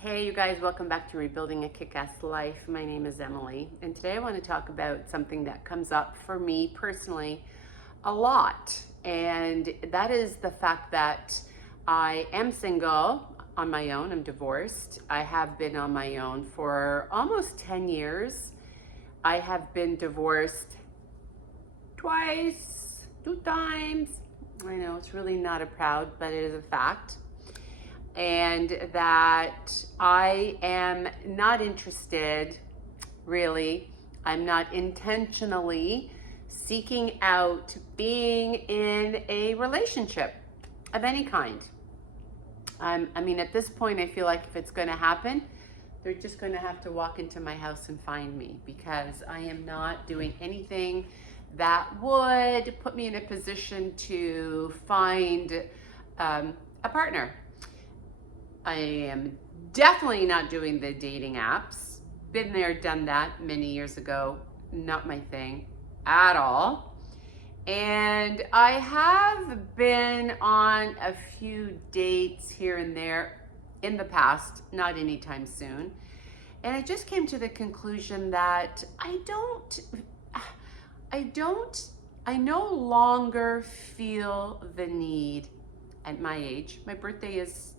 Hey, you guys, welcome back to Rebuilding a Kick-Ass Life. My name is Emily, and today I want to talk about something that comes up for me personally a lot, and that is the fact that I am single on my own. I'm divorced. I have been on my own for almost 10 years. I have been divorced twice, 2 times. I know it's really not a proud, but it is a fact. And that I am not interested, really, I'm not intentionally seeking out being in a relationship of any kind. I mean, at this point, I feel like if it's going to happen, they're just going to have to walk into my house and find me, because I am not doing anything that would put me in a position to find a partner. I am definitely not doing the dating apps. Been there, done that many years ago. Not my thing at all. And I have been on a few dates here and there in the past, not anytime soon. And I just came to the conclusion that I no longer feel the need at my age. My birthday is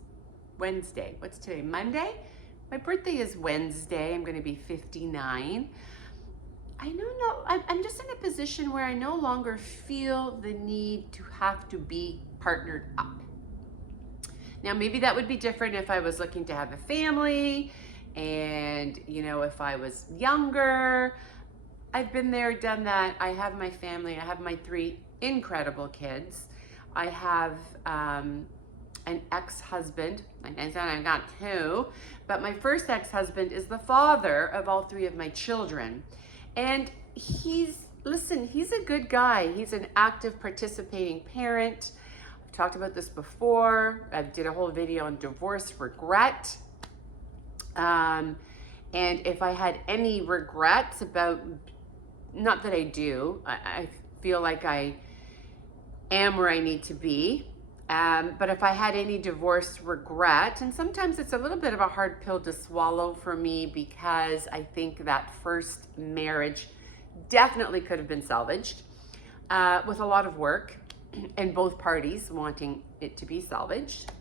Wednesday. What's today? Monday? My birthday is Wednesday. I'm going to be 59. I'm just in a position where I no longer feel the need to have to be partnered up. Now, maybe that would be different if I was looking to have a family and, if I was younger. I've been there, done that. I have my family. I have my 3 incredible kids. I have an ex-husband. I've got 2, but my first ex-husband is the father of all 3 of my children. And he's a good guy. He's an active, participating parent. I've talked about this before. I did a whole video on divorce regret. And if I had any regrets about, not that I do, I feel like I am where I need to be. But if I had any divorce regret, and sometimes it's a little bit of a hard pill to swallow for me, because I think that first marriage definitely could have been salvaged with a lot of work and both parties wanting it to be salvaged.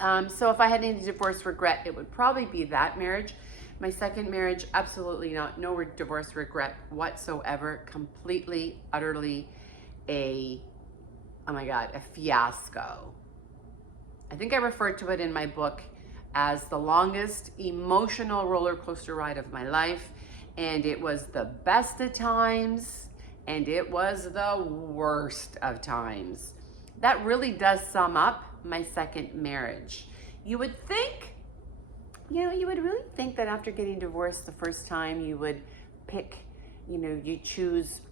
So if I had any divorce regret, it would probably be that marriage. My second marriage, absolutely not. No divorce regret whatsoever. Completely, utterly oh my God, a fiasco. I think I referred to it in my book as the longest emotional roller coaster ride of my life. And it was the best of times, and it was the worst of times. That really does sum up my second marriage. You would think, you would really think that after getting divorced the first time, you would pick, you choose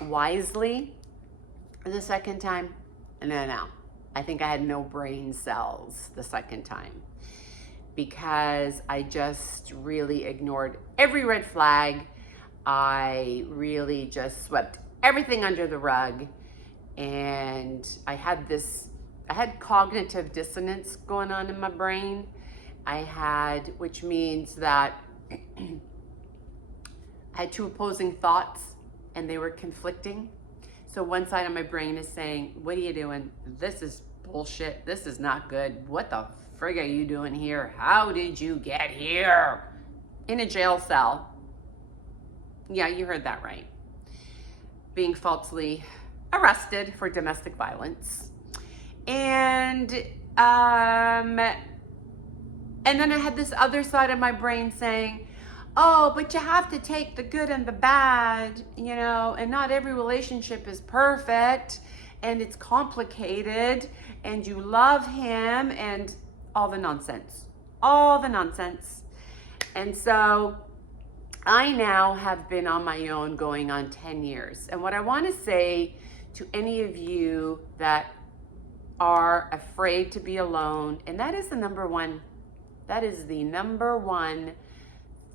wisely. The second time, no. I think I had no brain cells the second time, because I just really ignored every red flag. I really just swept everything under the rug. And I had cognitive dissonance going on in my brain. Which means that I had 2 opposing thoughts, and they were conflicting. So one side of my brain is saying, what are you doing? This is bullshit. This is not good. What the frig are you doing here? How did you get here? In a jail cell. Yeah, you heard that right. Being falsely arrested for domestic violence. And then I had this other side of my brain saying, oh, but you have to take the good and the bad, and not every relationship is perfect, and it's complicated, and you love him, and all the nonsense. And so I now have been on my own going on 10 years. And what I want to say to any of you that are afraid to be alone, and that is the number one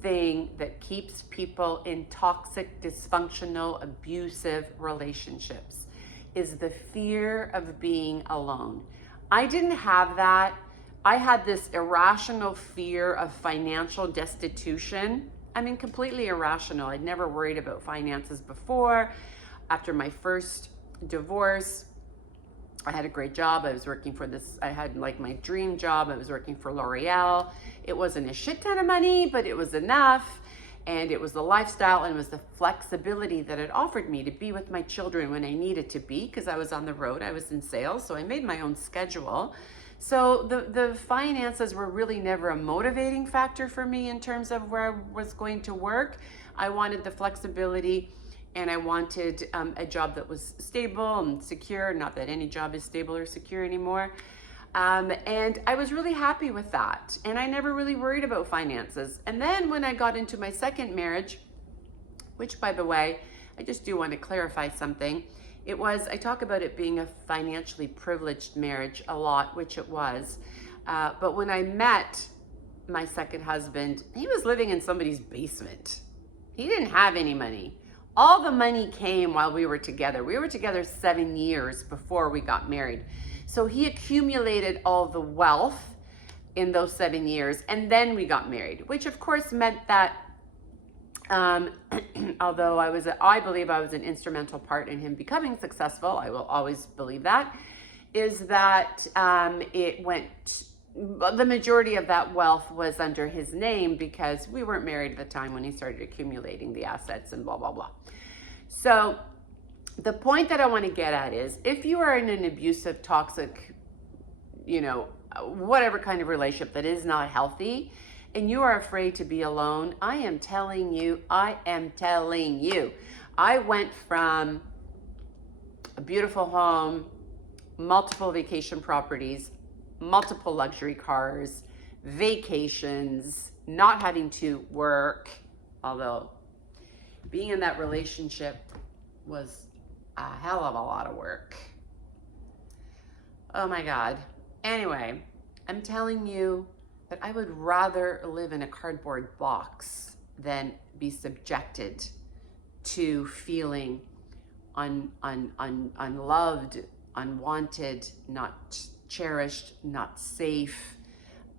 thing that keeps people in toxic, dysfunctional, abusive relationships, is the fear of being alone. I didn't have that I had this irrational fear of financial destitution. I mean, completely irrational. I'd never worried about finances before. After my first divorce, I had a great job. I was working for this, I had like my dream job. I was working for L'Oreal. It wasn't a shit ton of money, but it was enough. And it was the lifestyle and it was the flexibility that it offered me to be with my children when I needed to be, because I was on the road, I was in sales, so I made my own schedule. So the finances were really never a motivating factor for me in terms of where I was going to work. I wanted the flexibility and I wanted a job that was stable and secure. Not that any job is stable or secure anymore. And I was really happy with that. And I never really worried about finances. And then when I got into my second marriage, which by the way, I just do want to clarify something. I talk about it being a financially privileged marriage a lot, which it was. But when I met my second husband, he was living in somebody's basement. He didn't have any money. All the money came while we were together. We were together 7 years before we got married. So he accumulated all the wealth in those 7 years, and then we got married, which of course meant that although I believe I was an instrumental part in him becoming successful, I will always believe that, is that the majority of that wealth was under his name because we weren't married at the time when he started accumulating the assets and blah, blah, blah. So the point that I want to get at is, if you are in an abusive, toxic, whatever kind of relationship that is not healthy, and you are afraid to be alone, I am telling you, I went from a beautiful home, multiple vacation properties, multiple luxury cars, vacations, not having to work, although being in that relationship was a hell of a lot of work. Oh my God. Anyway, I'm telling you that I would rather live in a cardboard box than be subjected to feeling unloved, unwanted, not cherished, not safe.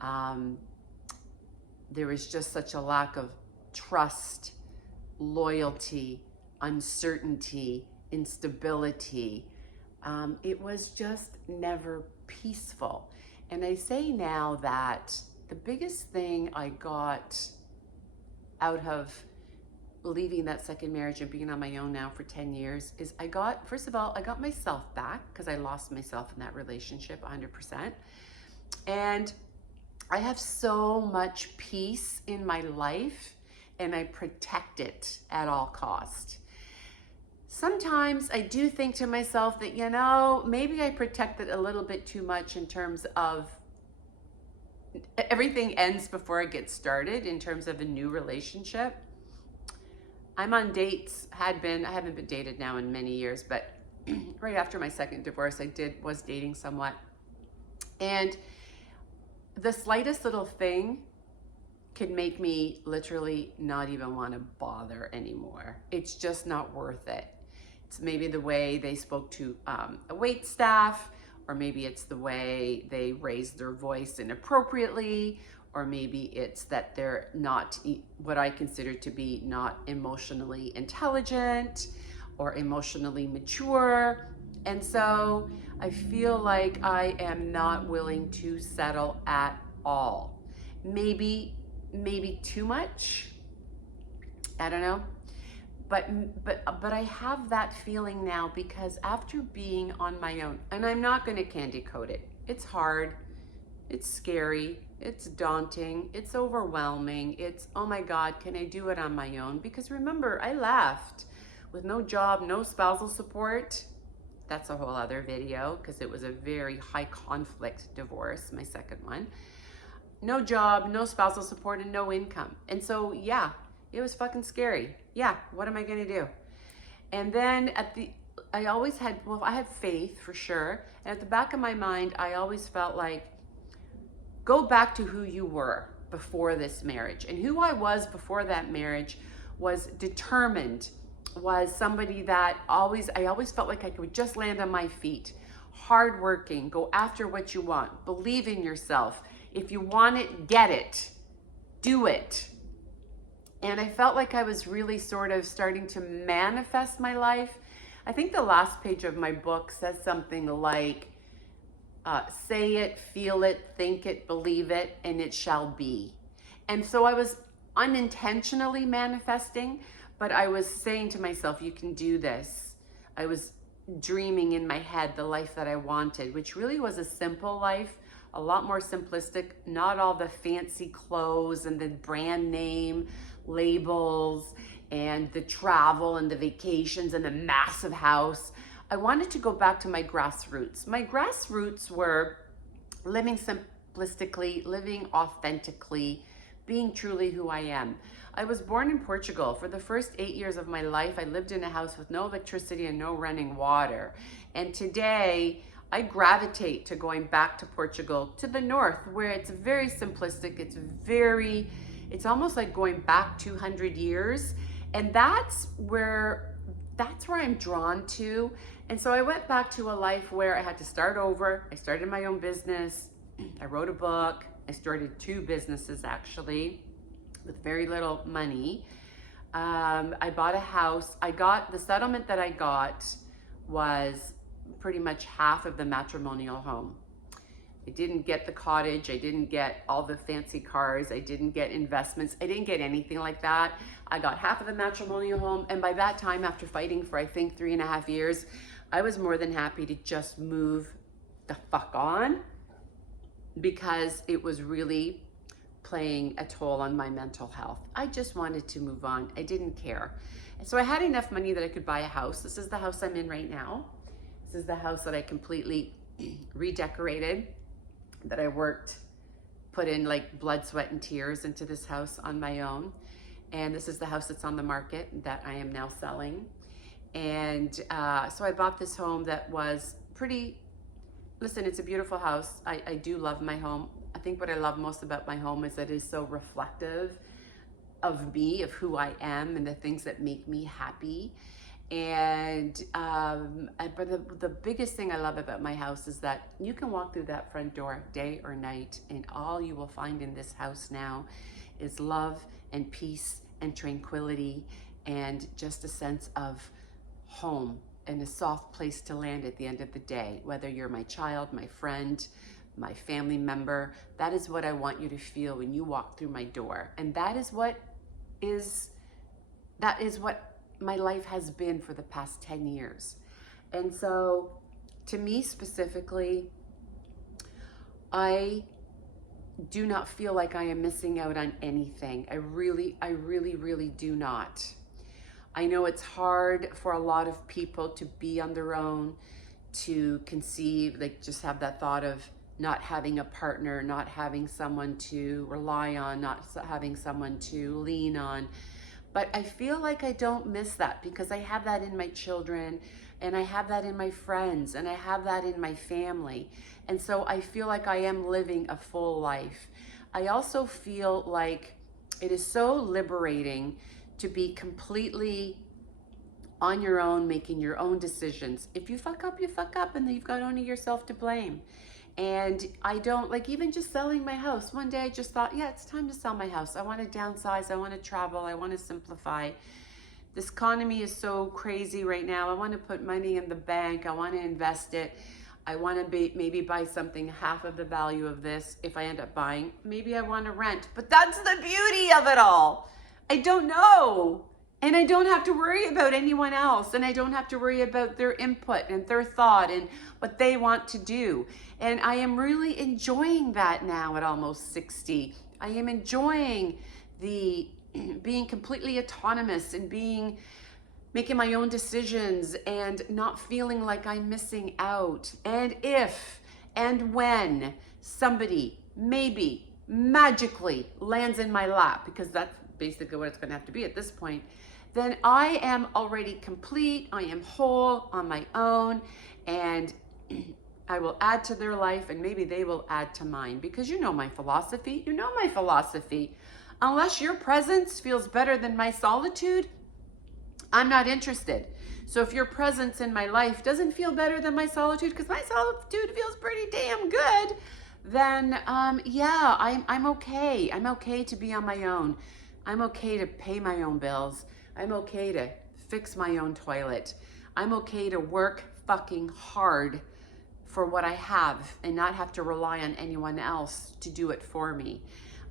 There was just such a lack of trust, loyalty, uncertainty, instability. It was just never peaceful. And I say now that the biggest thing I got out of leaving that second marriage and being on my own now for 10 years is first of all, I got myself back, because I lost myself in that relationship 100%. And I have so much peace in my life and I protect it at all cost. Sometimes I do think to myself that, maybe I protect it a little bit too much in terms of everything ends before it gets started in terms of a new relationship. I'm on dates, I haven't been dated now in many years, but right after my second divorce, I was dating somewhat. And the slightest little thing could make me literally not even want to bother anymore. It's just not worth it. It's maybe the way they spoke to a wait staff, or maybe it's the way they raised their voice inappropriately, or maybe it's that they're not what I consider to be not emotionally intelligent or emotionally mature. And so I feel like I am not willing to settle at all. Maybe too much. I don't know. But I have that feeling now, because after being on my own, and I'm not going to candy coat it. It's hard. It's scary. It's daunting. It's overwhelming. It's, oh my God, can I do it on my own? Because remember, I left with no job, no spousal support. That's a whole other video, because it was a very high conflict divorce, my second one. No job, no spousal support, and no income. And so, yeah, it was fucking scary. Yeah, what am I gonna do? And then I had faith for sure. And at the back of my mind, I always felt like, go back to who you were before this marriage. And who I was before that marriage was determined, was somebody that I always felt like I could just land on my feet. Hardworking, go after what you want, believe in yourself, If you want it, get it. Do it. And I felt like I was really sort of starting to manifest my life. I think the last page of my book says something like, say it, feel it, think it, believe it, and it shall be. And so I was unintentionally manifesting, but I was saying to myself, you can do this. I was dreaming in my head the life that I wanted, which really was a simple life, a lot more simplistic, not all the fancy clothes and the brand name labels and the travel and the vacations and the massive house. I wanted to go back to my grassroots. My grassroots were living simplistically, living authentically, being truly who I am. I was born in Portugal. For the first 8 years of my life, I lived in a house with no electricity and no running water. And today, I gravitate to going back to Portugal, to the north, where it's very simplistic. It's almost like going back 200 years. And that's where I'm drawn to. And so I went back to a life where I had to start over. I started my own business. I wrote a book. I started 2 businesses actually with very little money. I bought a house. The settlement that I got was pretty much half of the matrimonial home. I didn't get the cottage. I didn't get all the fancy cars. I didn't get investments. I didn't get anything like that. I got half of the matrimonial home. And by that time, after fighting for, I think, 3.5 years, I was more than happy to just move the fuck on, because it was really playing a toll on my mental health. I just wanted to move on. I didn't care. And so I had enough money that I could buy a house. This is the house I'm in right now. This is the house that I completely redecorated, that I put in like blood, sweat, and tears into this house on my own. And this is the house that's on the market that I am now selling. And so I bought this home that was listen, it's a beautiful house. I do love my home. I think what I love most about my home is that it is so reflective of me, of who I am and the things that make me happy. But the biggest thing I love about my house is that you can walk through that front door day or night, and all you will find in this house now is love and peace and tranquility and just a sense of home and a soft place to land at the end of the day. Whether you're my child, my friend, my family member, that is what I want you to feel when you walk through my door. And that is what my life has been for the past 10 years. And so to me specifically, I do not feel like I am missing out on anything. I really do not. I know it's hard for a lot of people to be on their own, to conceive, like just have that thought of not having a partner, not having someone to rely on, not having someone to lean on. But I feel like I don't miss that, because I have that in my children, and I have that in my friends, and I have that in my family. And so I feel like I am living a full life. I also feel like it is so liberating to be completely on your own, making your own decisions. If you fuck up, you fuck up, and then you've got only yourself to blame. And I don't, like, even just selling my house. One day I just thought, yeah, it's time to sell my house. I want to downsize. I want to travel. I want to simplify. This economy is so crazy right now. I want to put money in the bank. I want to invest it. I want to maybe buy something half of the value of this. If I end up buying, maybe I want to rent. But that's the beauty of it all. I don't know. And I don't have to worry about anyone else. And I don't have to worry about their input and their thought and what they want to do. And I am really enjoying that now at almost 60. I am enjoying the being completely autonomous and making my own decisions and not feeling like I'm missing out. And if and when somebody maybe magically lands in my lap, because that's basically what it's going to have to be at this point, then I am already complete. I am whole on my own, and I will add to their life, and maybe they will add to mine, because you know my philosophy. You know my philosophy. Unless your presence feels better than my solitude, I'm not interested. So if your presence in my life doesn't feel better than my solitude, because my solitude feels pretty damn good, then yeah, I'm okay. I'm okay to be on my own. I'm okay to pay my own bills. I'm okay to fix my own toilet. I'm okay to work fucking hard for what I have and not have to rely on anyone else to do it for me.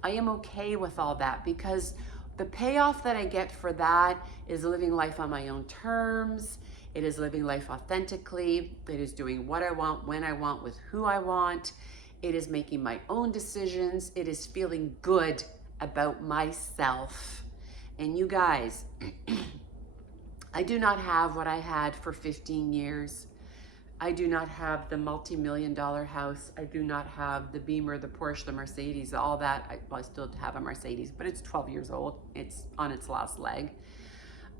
I am okay with all that because the payoff that I get for that is living life on my own terms. It is living life authentically. It is doing what I want, when I want, with who I want. It is making my own decisions. It is feeling good about myself. And you guys, I do not have what I had for 15 years. I do not have the multi-million-dollar house. I do not have the Beamer, the Porsche, the Mercedes, all that. I still have a Mercedes, but it's 12 years old. It's on its last leg.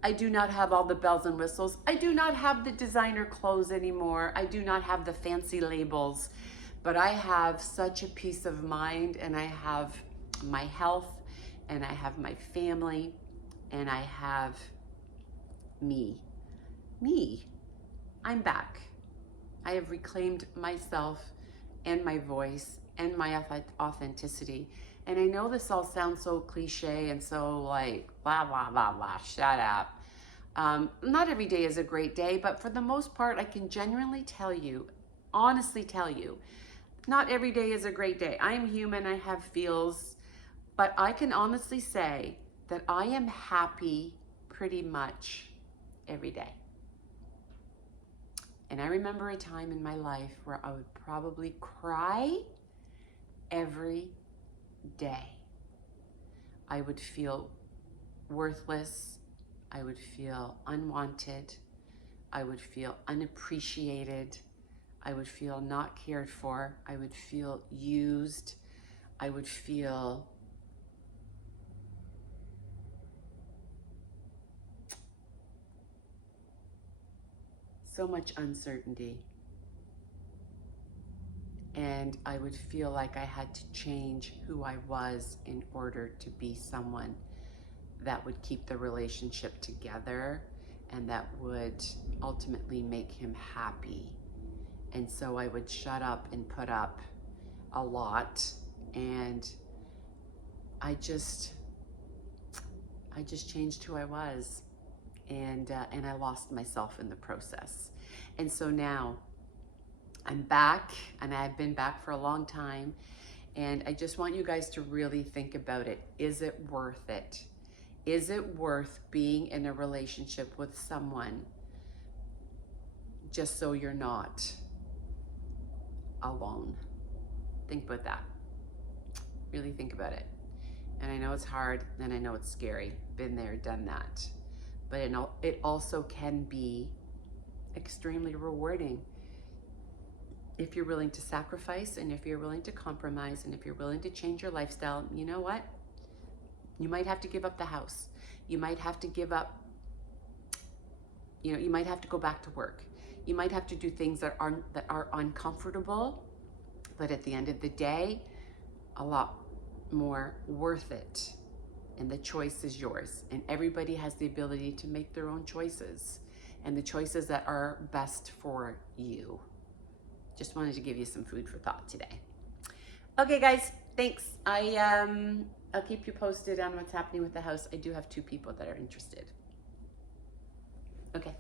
I do not have all the bells and whistles. I do not have the designer clothes anymore. I do not have the fancy labels, but I have such a peace of mind, and I have my health, and I have my family, and I have me. Me. I'm back. I have reclaimed myself and my voice and my authenticity. And I know this all sounds so cliche and so like blah, blah, blah, blah, shut up. Not every day is a great day, but for the most part, I can genuinely tell you, honestly tell you, not every day is a great day. I am human, I have feels, but I can honestly say that I am happy pretty much every day. And I remember a time in my life where I would probably cry every day. I would feel worthless. I would feel unwanted. I would feel unappreciated. I would feel not cared for. I would feel used. I would feel so much uncertainty. And I would feel like I had to change who I was in order to be someone that would keep the relationship together and that would ultimately make him happy. And so I would shut up and put up a lot, and I just changed who I was, and I lost myself in the process. And so now I'm back, and I've been back for a long time, and I just want you guys to really think about it. Is it worth it? Is it worth being in a relationship with someone just so you're not alone? Think about that. Really think about it. And I know it's hard, and I know it's scary. Been there, done that. But it also can be extremely rewarding if you're willing to sacrifice, and if you're willing to compromise, and if you're willing to change your lifestyle. You know what? You might have to give up the house. You might have to give up, you might have to go back to work. You might have to do things that are uncomfortable, but at the end of the day, a lot more worth it. And the choice is yours. And everybody has the ability to make their own choices, and the choices that are best for you. Just wanted to give you some food for thought today. Okay, guys, thanks. I'll keep you posted on what's happening with the house. I do have 2 people that are interested. Okay.